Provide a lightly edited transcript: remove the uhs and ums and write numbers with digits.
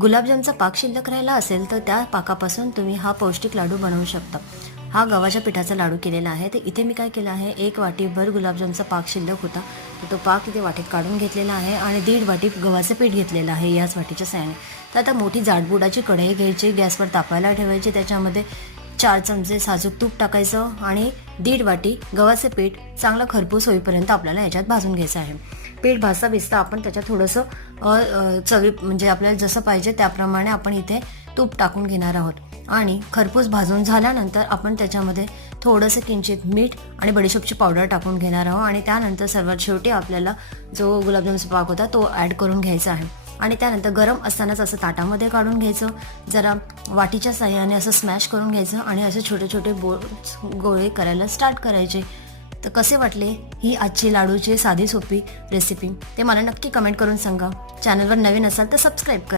गुलाबजामचा पाक शिल्लक राहिला असेल तर त्या पाकापासून तुम्ही हा पौष्टिक लाडू बनवू शकता। हा गव्हाच्या पिठाचा लाडू केलेला आहे। तर इथे मी काय केलं आहे, 1 वाटीभर गुलाबजामचा पाक शिल्लक होता, तर तो पाक इथे वाटीत काढून घेतलेला आहे आणि 1.5 वाटी गव्हाचं पीठ घेतलेलं आहे याच वाटीच्या साहाय्याने। तर आता मोठी जाडबुडाची कढई घ्यायची, गॅसवर तापायला ठेवायची, त्याच्यामध्ये 4 चमचे साजूक तूप टाकायचं आणि 1.5 वाटी गव्हाचं पीठ चांगलं खरपूस होईपर्यंत आपल्याला याच्यात भाजून घ्यायचं आहे। पीठ भाजता भिजता आपण त्याच्यात थोडंसं चवी म्हणजे आपल्याला जसं पाहिजे त्याप्रमाणे आपण इथे तूप टाकून घेणार आहोत आणि खरपूस भाजून झाल्यानंतर आपण त्याच्यामध्ये थोडंसं किंचित मीठ आणि बडीशेपची पावडर टाकून घेणार आहोत आणि त्यानंतर सर्वात शेवटी आपल्याला जो गुलाबजामचा पाक होता तो ॲड करून घ्यायचा आहे आणि त्यानंतर गरम असतानाच असं ताटामध्ये काढून घ्यायचं, जरा वाटीच्या साहाय्याने असं स्मॅश करून घ्यायचं आणि असे छोटे छोटे गोळे करायला स्टार्ट करायचे। तर कसे वाटले ही आजची लाडूची साधी सोपी रेसिपी ते मला नक्की कमेंट करून सांगा। चॅनलवर नवीन असाल तर सबस्क्राईब करा।